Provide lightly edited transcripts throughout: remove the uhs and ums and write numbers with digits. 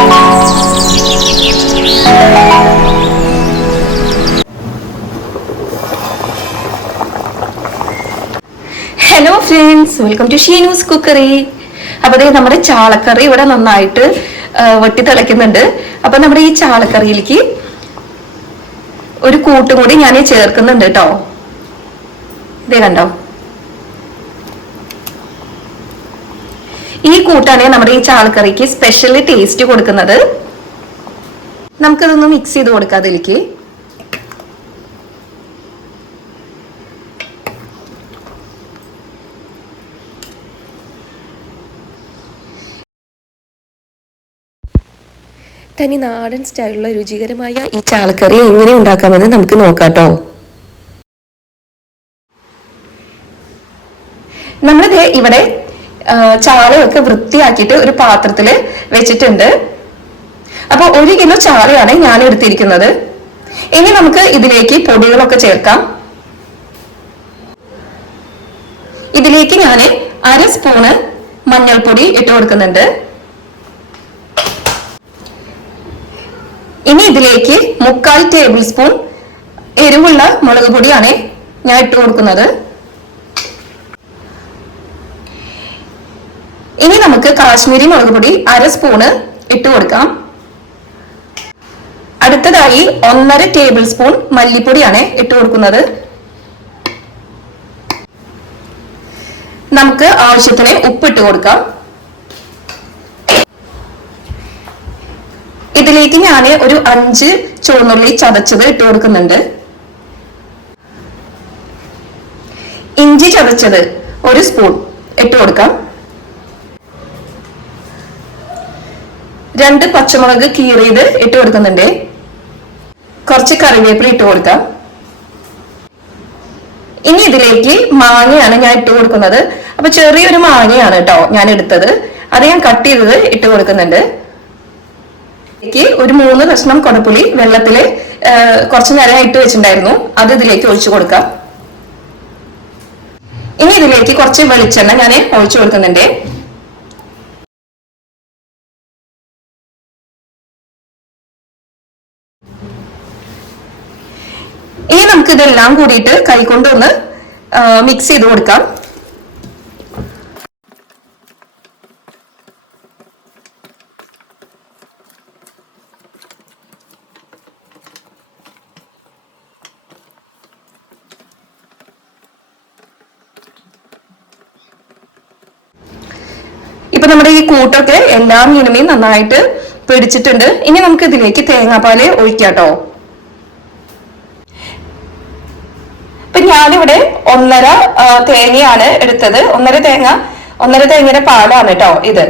Hello friends, welcome to Sheenu's cookery. അപ്പൊ നമ്മുടെ ചാളക്കറി ഇവിടെ നന്നായിട്ട് വെട്ടി തിളയ്ക്കുന്നുണ്ട്. അപ്പൊ നമ്മുടെ ഈ ചാളക്കറിയിലേക്ക് ഒരു കൂട്ടും കൂടി ഞാൻ ചേർക്കുന്നുണ്ട് കേട്ടോ. ഇതേ കണ്ടോ, ഈ കൂട്ടാണ് നമ്മുടെ ഈ ചാളക്കറിക്ക് സ്പെഷ്യൽ ടേസ്റ്റ് കൊടുക്കുന്നത്. നമുക്കതൊന്ന് മിക്സ് ചെയ്ത് കൊടുക്കാം. അതിലേക്ക് തനി നാടൻ സ്റ്റൈലുള്ള രുചികരമായ ഈ ചാളക്കറി എങ്ങനെ ഉണ്ടാക്കാമെന്ന് നമുക്ക് നോക്കാട്ടോ. നമ്മളിത് ഇവിടെ ചാളയൊക്കെ വൃത്തിയാക്കിയിട്ട് ഒരു പാത്രത്തില് വെച്ചിട്ടുണ്ട്. അപ്പൊ 1 കിലോ ചാളയാണ് ഞാൻ എടുത്തിരിക്കുന്നത്. ഇനി നമുക്ക് ഇതിലേക്ക് പൊടികളൊക്കെ ചേർക്കാം. ഇതിലേക്ക് ഞാൻ 1/2 സ്പൂണ് മഞ്ഞൾപ്പൊടി ഇട്ട് കൊടുക്കുന്നുണ്ട്. ഇനി ഇതിലേക്ക് 3/4 ടേബിൾ സ്പൂൺ എരിവുള്ള മുളക് പൊടിയാണ് ഞാൻ ഇട്ട് കൊടുക്കുന്നത്. ഇനി നമുക്ക് കാശ്മീരി മുളക് പൊടി 1/2 സ്പൂണ് ഇട്ട് കൊടുക്കാം. അടുത്തതായി 1/2 ടേബിൾ സ്പൂൺ മല്ലിപ്പൊടിയാണ് ഇട്ട് കൊടുക്കുന്നത്. നമുക്ക് ആവശ്യത്തിന് ഉപ്പിട്ട് കൊടുക്കാം. ഇതിലേക്ക് ഞാൻ ഒരു 5 ചുവന്നുള്ളി ചതച്ചത് ഇട്ട് കൊടുക്കുന്നുണ്ട്. ഇഞ്ചി ചതച്ചത് 1 സ്പൂൺ ഇട്ട് കൊടുക്കാം. 2 പച്ചമുളക് കീറിയത് ഇട്ട് കൊടുക്കുന്നുണ്ട്. കുറച്ച് കറിവേപ്പില ഇട്ട് കൊടുക്കാം. ഇനി ഇതിലേക്ക് മാങ്ങയാണ് ഞാൻ ഇട്ട് കൊടുക്കുന്നത്. അപ്പൊ ചെറിയൊരു മാങ്ങയാണ് കേട്ടോ ഞാൻ എടുത്തത്. അത് ഞാൻ കട്ട് ചെയ്തത് ഇട്ട് കൊടുക്കുന്നുണ്ട്. ഒരു 3 കഷ്ണം കൊടപ്പുളി വെള്ളത്തില് കുറച്ചു നേരം ഇട്ട് വെച്ചിട്ടുണ്ടായിരുന്നു. അത് ഇതിലേക്ക് ഒഴിച്ചു കൊടുക്കാം. ഇനി ഇതിലേക്ക് കുറച്ച് വെളിച്ചെണ്ണ ഞാൻ ഒഴിച്ചു കൊടുക്കുന്നുണ്ട്. ഇനി നമുക്ക് ഇതെല്ലാം കൂടിയിട്ട് കൈകൊണ്ട് ഒന്ന് മിക്സ് ചെയ്ത് കൊടുക്കാം. ഇപ്പൊ നമ്മുടെ ഈ കൂട്ടൊക്കെ എല്ലാ മീനുമേയും നന്നായിട്ട് പിടിച്ചിട്ടുണ്ട്. ഇനി നമുക്ക് ഇതിലേക്ക് തേങ്ങാപ്പാല് ഒഴിക്കാട്ടോ. ഇപ്പൊ ഞാനിവിടെ 1.5 തേങ്ങയാണ് എടുത്തത്. 1.5 തേങ്ങയുടെ പാലാണ് കേട്ടോ ഇത്.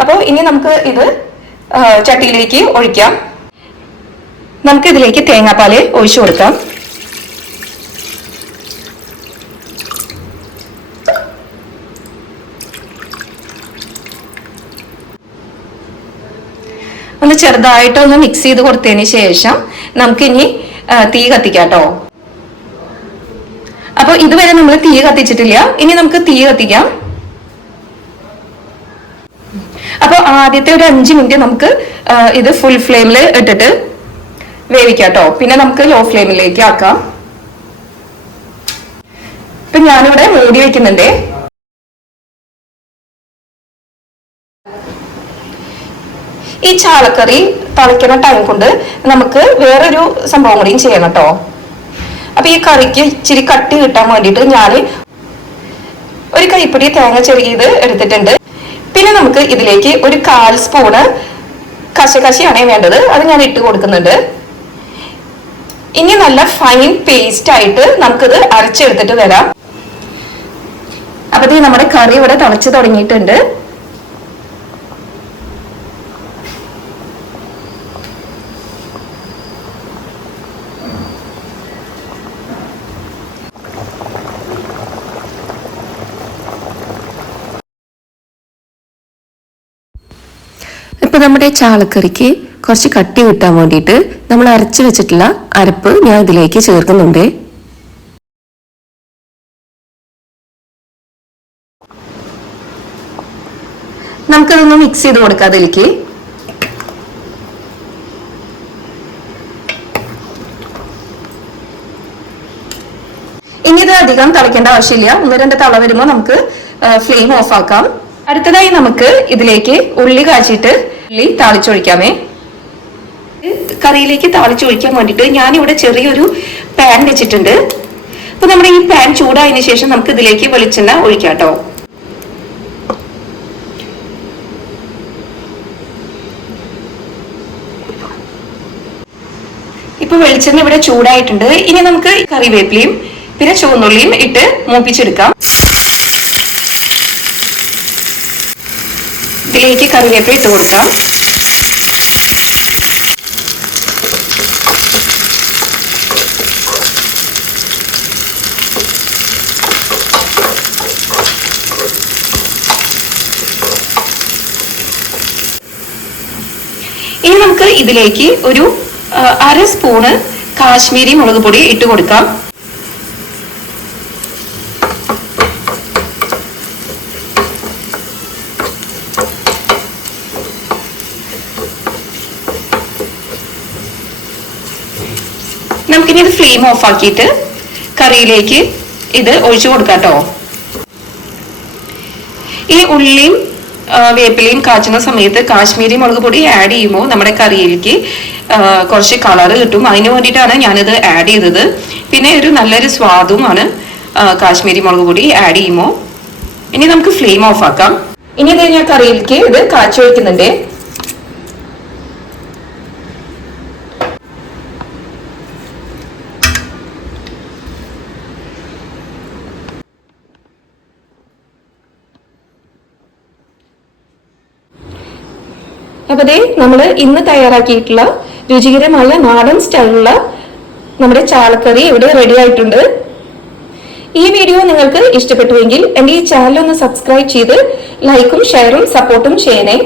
അപ്പൊ ഇനി നമുക്ക് ഇത് ചട്ടിയിലേക്ക് ഒഴിക്കാം. നമുക്ക് ഇതിലേക്ക് തേങ്ങാപ്പാല് ഒഴിച്ചു കൊടുക്കാം. ഒന്ന് ചെറുതായിട്ടൊന്ന് മിക്സ് ചെയ്ത് കൊടുത്തതിന് ശേഷം നമുക്ക് ഇനി തീ കത്തിക്കാം കേട്ടോ. അപ്പൊ ഇതുവരെ നമ്മൾ തീ കത്തിച്ചിട്ടില്ല. ഇനി നമുക്ക് തീ കത്തിക്കാം. അപ്പൊ ആദ്യത്തെ ഒരു 5 മിനിറ്റ് നമുക്ക് ഇത് ഫുൾ ഫ്ലെയിമിൽ ഇട്ടിട്ട് വേവിക്കാം കേട്ടോ. പിന്നെ നമുക്ക് ലോ ഫ്ലെയിമിലേക്ക് ആക്കാം. ഇപ്പൊ ഞാനിവിടെ മൂടി വെക്കുന്നുണ്ട്. ഈ ചാളക്കറി തിളയ്ക്കുന്ന ടൈം കൊണ്ട് നമുക്ക് വേറൊരു സംഭവം കൂടിയും ചെയ്യണം കേട്ടോ. അപ്പൊ ഈ കറിക്ക് ഇച്ചിരി കട്ടി കിട്ടാൻ വേണ്ടിയിട്ട് ഞാൻ ഒരു കൈപ്പിടി തേങ്ങ ചെറിയത് എടുത്തിട്ടുണ്ട്. പിന്നെ നമുക്ക് ഇതിലേക്ക് ഒരു 1/4 സ്പൂണ് കശകശയാണ് വേണ്ടത്. അത് ഞാൻ ഇട്ട് കൊടുക്കുന്നുണ്ട്. ഇനി നല്ല ഫൈൻ പേസ്റ്റ് ആയിട്ട് നമുക്കിത് അരച്ചെടുത്തിട്ട് വരാം. അപ്പൊ നമ്മുടെ കറി ഇവിടെ തിളച്ച് തുടങ്ങിയിട്ടുണ്ട്. ഇപ്പൊ നമ്മുടെ ചാളക്കറിക്ക് കുറച്ച് കട്ടി കിട്ടാൻ വേണ്ടിയിട്ട് നമ്മൾ അരച്ചു വെച്ചിട്ടുള്ള അരപ്പ് ഞാൻ ഇതിലേക്ക് ചേർക്കുന്നുണ്ട്. നമുക്കതൊന്ന് മിക്സ് ചെയ്ത് കൊടുക്കാം. അതിലേക്ക് അധികം തിളയ്ക്കേണ്ട ആവശ്യമില്ല. 1-2 തള വരുമ്പോൾ നമുക്ക് ഫ്ലെയിം ഓഫ് ആക്കാം. അടുത്തതായി നമുക്ക് ഇതിലേക്ക് ഉള്ളി കാച്ചിട്ട് ഉള്ളി താളിച്ചൊഴിക്കാമേ. കറിയിലേക്ക് താളിച്ചൊഴിക്കാൻ വേണ്ടിയിട്ട് ഞാനിവിടെ ചെറിയൊരു പാൻ വെച്ചിട്ടുണ്ട്. അപ്പൊ നമ്മുടെ ഈ പാൻ ചൂടായതിനു ശേഷം നമുക്ക് ഇതിലേക്ക് വെളിച്ചെണ്ണ ഒഴിക്കാം കേട്ടോ. ഇപ്പൊ വെളിച്ചെണ്ണ ഇവിടെ ചൂടായിട്ടുണ്ട്. ഇനി നമുക്ക് കറിവേപ്പിലയും പിന്നെ ചുവന്നുള്ളിയും ഇട്ട് മൂപ്പിച്ചെടുക്കാം. ഇതിലേക്ക് കറിവേപ്പില ഇട്ട് കൊടുക്കാം. ഇനി നമുക്ക് ഇതിലേക്ക് ഒരു 1/2 സ്പൂണ് കാശ്മീരി മുളക് പൊടി ഇട്ട് കൊടുക്കാം. നമുക്കിനി ഇത് ഫ്ലെയിം ഓഫ് ആക്കിയിട്ട് കറിയിലേക്ക് ഇത് ഒഴിച്ചു കൊടുക്കാം കേട്ടോ. ഈ ഉള്ളിയും വേപ്പിലയും കാച്ചുന്ന സമയത്ത് കാശ്മീരി മുളക് പൊടി ആഡ് ചെയ്യുമ്പോൾ നമ്മുടെ കറിയിലേക്ക് കുറച്ച് കളറ് കിട്ടും. അതിന് വേണ്ടിയിട്ടാണ് ഞാനിത് ആഡ് ചെയ്തത്. പിന്നെ ഒരു നല്ലൊരു സ്വാദുമാണ് കാശ്മീരി മുളക് പൊടി ആഡ് ചെയ്യുമ്പോൾ. ഇനി നമുക്ക് ഫ്ലെയിം ഓഫ് ആക്കാം. ഇനി ഇത് ഞാൻ കറിയിലേക്ക് ഇത് കാച്ചി ഒഴിക്കുന്നുണ്ട്. അപ്പൊ നമ്മൾ ഇന്ന് തയ്യാറാക്കിയിട്ടുള്ള രുചികരമായ നാടൻ സ്റ്റൈലുള്ള നമ്മുടെ ചാളക്കറി ഇവിടെ റെഡി ആയിട്ടുണ്ട്. ഈ വീഡിയോ നിങ്ങൾക്ക് ഇഷ്ടപ്പെട്ടുവെങ്കിൽ എന്റെ ഈ ചാനൽ ഒന്ന് സബ്സ്ക്രൈബ് ചെയ്ത് ലൈക്കും ഷെയറും സപ്പോർട്ടും ചെയ്യണേ.